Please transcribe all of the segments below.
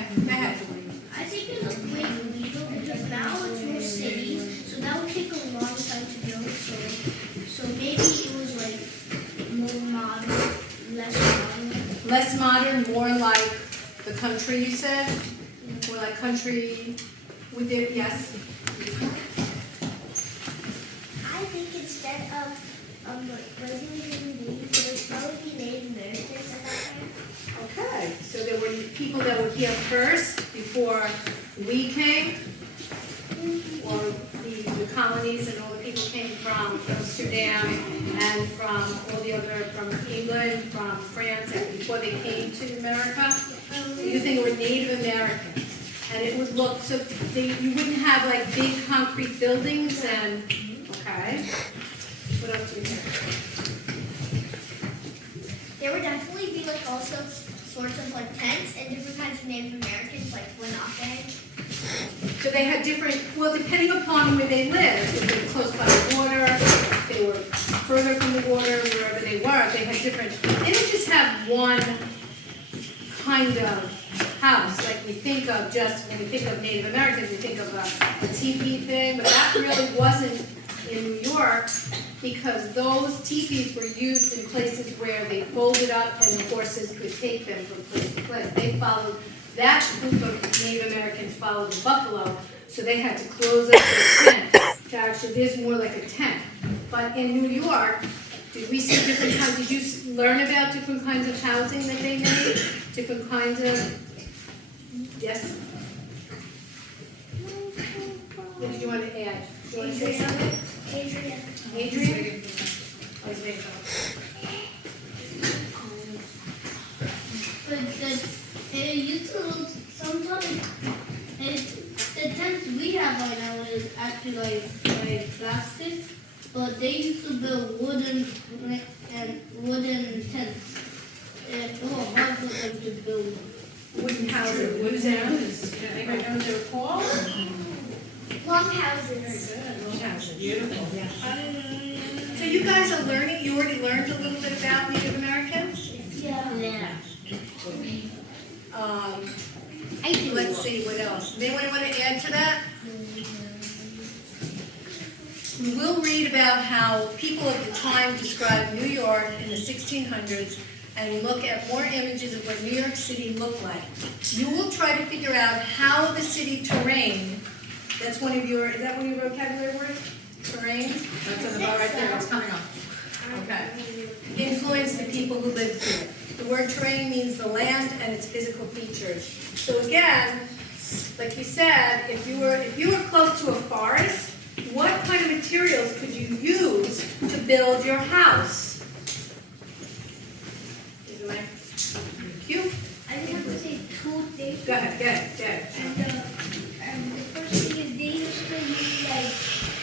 Okay, go ahead. I think it looked way illegal because now it's more cities, so that would take a long time to build. So maybe it was like more modern, less modern. Less modern, more like the country, you said? More like country with their, yes? I think instead of regular human beings, there would probably be Native Americans at that time. Okay, so there were people that were here first before we came? Or the colonies and all the people came from Amsterdam and from all the other, from England, from France, and before they came to America? You think it were Native Americans? And it would look, so you wouldn't have like big concrete buildings and, okay. What else do you have? There would definitely be like also sorts of like tents and different kinds of Native Americans like Lenape. So they had different, well, depending upon where they lived, if they were close by the water, if they were further from the water, wherever they were, they had different, they didn't just have one kind of house, like we think of just, when we think of Native Americans, we think of a teepee thing, but that really wasn't in New York, because those teepees were used in places where they folded up and the horses could take them from place to place. They followed, that group of Native Americans followed the buffalo, so they had to close up their tent to actually, there's more like a tent. But in New York, did we see different kinds, did you learn about different kinds of housing that they made? Different kinds of, yes? What did you want to add? Do you want to say something? Adrian. Adrian? But it used to look sometimes, the tents we have right now is actually like plastic, but they used to build wooden tents. It's all hard for them to build. Wooden houses. Wooden houses. Anybody know what they were called? Long houses. Long houses. Beautiful. Yeah. So you guys are learning, you already learned a little bit about Native Americans? Yeah. Let's see, what else? Anyone want to add to that? We will read about how people of the time described New York in the 1600s and look at more images of what New York City looked like. You will try to figure out how the city terrain, that's one of your, is that one of your vocabulary words? Terrain? That's on the bar right there, it's coming up. Okay. Influence the people who lived here. The word terrain means the land and its physical features. So again, like you said, if you were close to a forest, what kind of materials could you use to build your house? Thank you. I just have to say two things. Go ahead. And the first thing is they used to use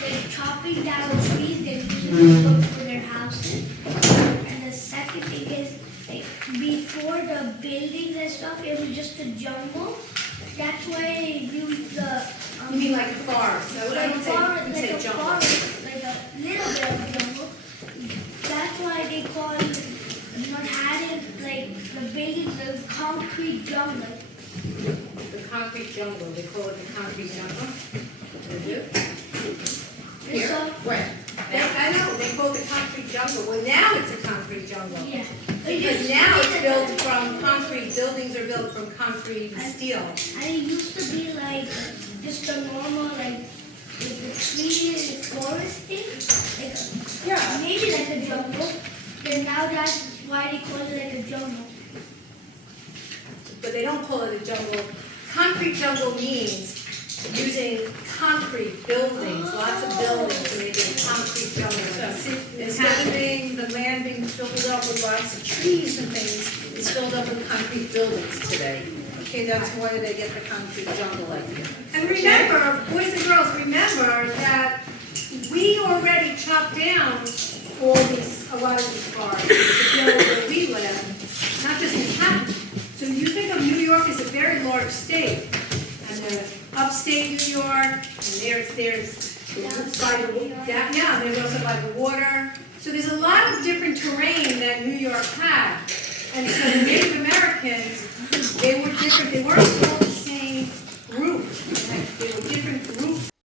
like chopping down trees they usually built for their houses. And the second thing is like before the buildings and stuff, it was just a jungle. That's why they used the You mean like a forest? So I don't say jungle. Forest, like a little bit of a jungle. That's why they call it like the buildings the concrete jungle. The concrete jungle. They call it the concrete jungle. They do? Here? So, Where? I know, they call it the concrete jungle. Well, now it's a concrete jungle. yeah. Because now it's built from concrete, buildings are built from concrete and steel. And it used to be like just a normal like with the tree and forest thing. Like maybe like a jungle. Then now that's why they call it like a jungle. But they don't call it a jungle. Concrete jungle means using concrete buildings, lots of buildings to make it a concrete jungle. So instead of being the land being filled up with lots of trees and things, it's filled up with concrete buildings today. Okay, that's why they get the concrete jungle idea. And remember, boys and girls, remember that we already chopped down a lot of these forests to build where we live, not just Manhattan. So you think of New York as a very large state, and there's upstate New York, and there's by the there's also by the water. So there's a lot of different terrain that New York had, and so the Native Americans, they were different. They weren't all the They were different